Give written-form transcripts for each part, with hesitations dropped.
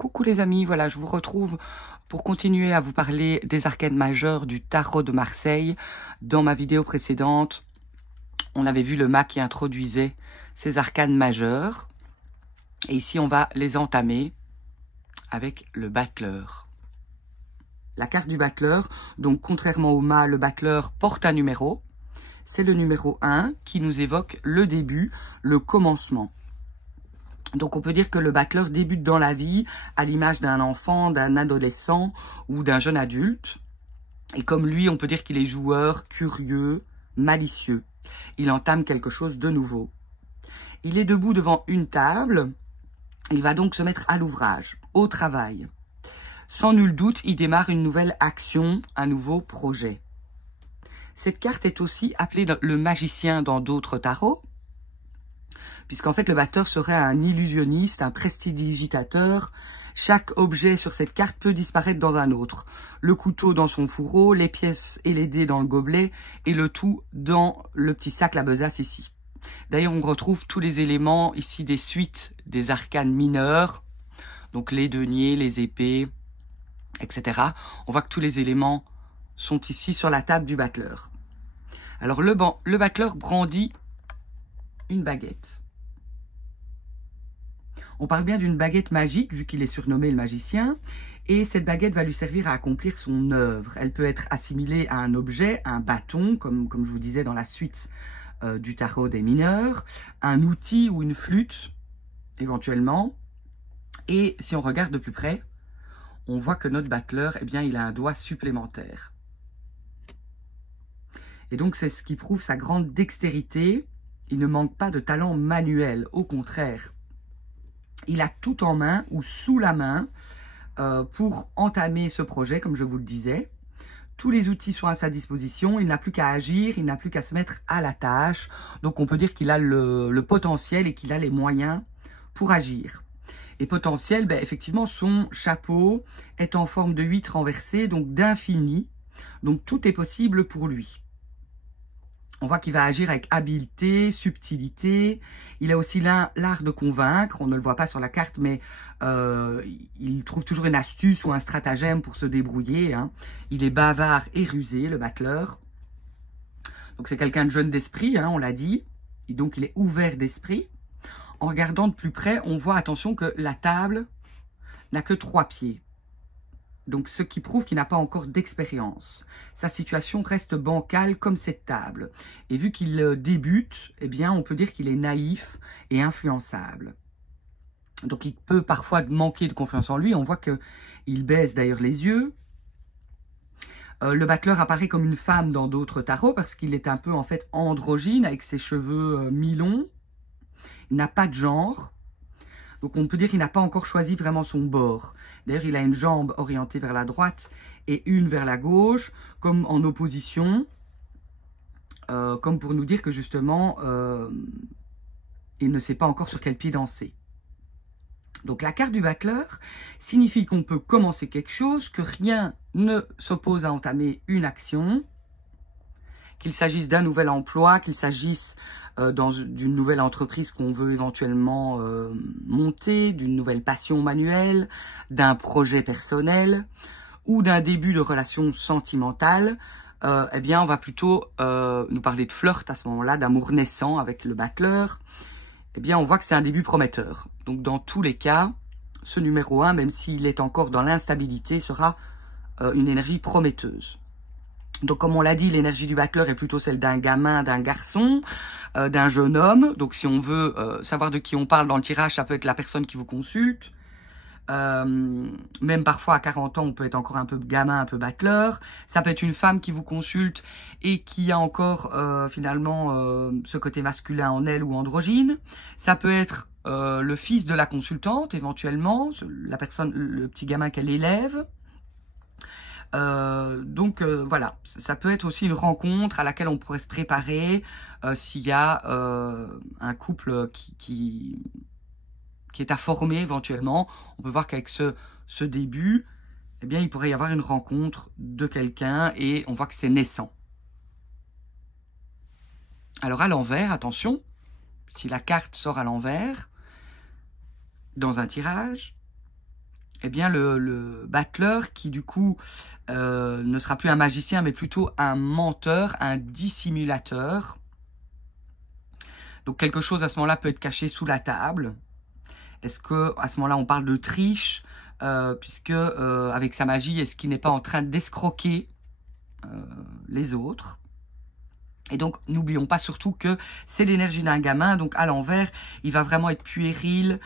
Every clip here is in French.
Coucou les amis, voilà, je vous retrouve pour continuer à vous parler des arcanes majeures du tarot de Marseille. Dans ma vidéo précédente, on avait vu le mât qui introduisait ces arcanes majeures. Et ici, on va les entamer avec le battleur. La carte du battleur, donc contrairement au mât, le battleur porte un numéro. C'est le numéro 1 qui nous évoque le début, le commencement. Donc on peut dire que le battleur débute dans la vie à l'image d'un enfant, d'un adolescent ou d'un jeune adulte. Et comme lui, on peut dire qu'il est joueur, curieux, malicieux. Il entame quelque chose de nouveau. Il est debout devant une table. Il va donc se mettre à l'ouvrage, au travail. Sans nul doute, il démarre une nouvelle action, un nouveau projet. Cette carte est aussi appelée le magicien dans d'autres tarots, puisqu'en fait le batteur serait un illusionniste, un prestidigitateur. Chaque objet sur cette carte peut disparaître dans un autre. Le couteau dans son fourreau, les pièces et les dés dans le gobelet, et le tout dans le petit sac, la besace ici. D'ailleurs, on retrouve tous les éléments ici des suites des arcanes mineurs, donc les deniers, les épées, etc. On voit que tous les éléments sont ici sur la table du battleur. Alors le battleur brandit une baguette. On parle bien d'une baguette magique, vu qu'il est surnommé le magicien, et cette baguette va lui servir à accomplir son œuvre. Elle peut être assimilée à un objet, un bâton, comme je vous disais dans la suite du tarot des mineurs, un outil ou une flûte, éventuellement. Et si on regarde de plus près, on voit que notre battleur, eh bien, il a un doigt supplémentaire. Et donc, c'est ce qui prouve sa grande dextérité. Il ne manque pas de talent manuel, au contraire. Il a tout en main ou sous la main pour entamer ce projet, comme je vous le disais. Tous les outils sont à sa disposition, il n'a plus qu'à agir, il n'a plus qu'à se mettre à la tâche. Donc on peut dire qu'il a le potentiel et qu'il a les moyens pour agir. Et potentiel, ben, effectivement, son chapeau est en forme de 8 renversé, donc d'infini. Donc tout est possible pour lui. On voit qu'il va agir avec habileté, subtilité. Il a aussi l'art de convaincre. On ne le voit pas sur la carte, mais il trouve toujours une astuce ou un stratagème pour se débrouiller. Hein. Il est bavard et rusé, le battleur. Donc c'est quelqu'un de jeune d'esprit, hein, on l'a dit. Et donc il est ouvert d'esprit. En regardant de plus près, on voit, attention, que la table n'a que 3 pieds. Donc, ce qui prouve qu'il n'a pas encore d'expérience. Sa situation reste bancale comme cette table. Et vu qu'il débute, eh bien, on peut dire qu'il est naïf et influençable. Donc, il peut parfois manquer de confiance en lui. On voit qu'il baisse d'ailleurs les yeux. Le battleur apparaît comme une femme dans d'autres tarots parce qu'il est un peu, en fait, androgyne avec ses cheveux mi-longs. Il n'a pas de genre. Donc, on peut dire qu'il n'a pas encore choisi vraiment son bord. D'ailleurs, il a une jambe orientée vers la droite et une vers la gauche, comme en opposition, comme pour nous dire que justement, il ne sait pas encore sur quel pied danser. Donc, la carte du battleur signifie qu'on peut commencer quelque chose, que rien ne s'oppose à entamer une action, qu'il s'agisse d'un nouvel emploi, qu'il s'agisse d'une nouvelle entreprise qu'on veut éventuellement monter, d'une nouvelle passion manuelle, d'un projet personnel ou d'un début de relation sentimentale, eh bien on va plutôt nous parler de flirt à ce moment-là, d'amour naissant avec le battleur. Eh bien on voit que c'est un début prometteur. Donc dans tous les cas, ce numéro 1, même s'il est encore dans l'instabilité, sera une énergie prometteuse. Donc, comme on l'a dit, l'énergie du battleur est plutôt celle d'un gamin, d'un garçon, d'un jeune homme. Donc, si on veut savoir de qui on parle dans le tirage, ça peut être la personne qui vous consulte. Même parfois, à 40 ans, on peut être encore un peu gamin, un peu battleur. Ça peut être une femme qui vous consulte et qui a encore, finalement, ce côté masculin en elle ou androgyne. Ça peut être le fils de la consultante, éventuellement, la personne, le petit gamin qu'elle élève. Voilà, ça peut être aussi une rencontre à laquelle on pourrait se préparer s'il y a un couple qui est à former éventuellement. On peut voir qu'avec ce début, eh bien, il pourrait y avoir une rencontre de quelqu'un et on voit que c'est naissant. Alors à l'envers, attention, si la carte sort à l'envers, dans un tirage, eh bien le battleur qui du coup ne sera plus un magicien mais plutôt un menteur, un dissimulateur. Donc quelque chose à ce moment-là peut être caché sous la table. Est-ce que à ce moment-là on parle de triche puisque avec sa magie, est-ce qu'il n'est pas en train d'escroquer les autres? Et donc, n'oublions pas surtout que c'est l'énergie d'un gamin. Donc, à l'envers, il va vraiment être puéril,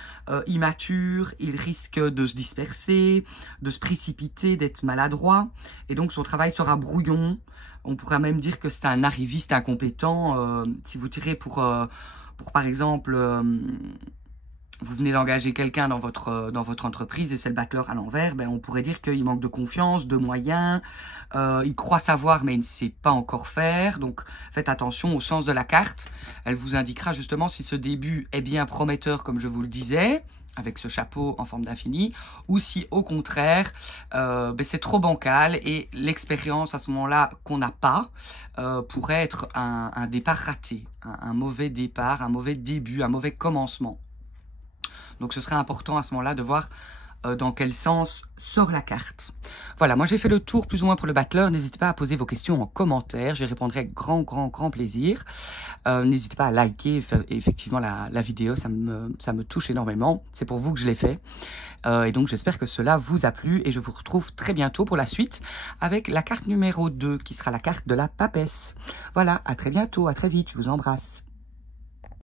immature. Il risque de se disperser, de se précipiter, d'être maladroit. Et donc, son travail sera brouillon. On pourrait même dire que c'est un arriviste incompétent. Si vous tirez pour par exemple... vous venez d'engager quelqu'un dans votre entreprise et c'est le battleur à l'envers, ben on pourrait dire qu'il manque de confiance, de moyens, il croit savoir mais il ne sait pas encore faire. Donc faites attention au sens de la carte. Elle vous indiquera justement si ce début est bien prometteur comme je vous le disais, avec ce chapeau en forme d'infini, ou si au contraire ben c'est trop bancal et l'expérience à ce moment-là qu'on n'a pas pourrait être un départ raté, un mauvais départ, un mauvais début, un mauvais commencement. Donc ce serait important à ce moment-là de voir dans quel sens sort la carte. Voilà, moi j'ai fait le tour plus ou moins pour le battleur. N'hésitez pas à poser vos questions en commentaire. J'y répondrai avec grand plaisir. N'hésitez pas à liker effectivement la vidéo. Ça me touche énormément. C'est pour vous que je l'ai fait. Et donc j'espère que cela vous a plu. Et je vous retrouve très bientôt pour la suite avec la carte numéro 2 qui sera la carte de la papesse. Voilà, à très bientôt, à très vite. Je vous embrasse.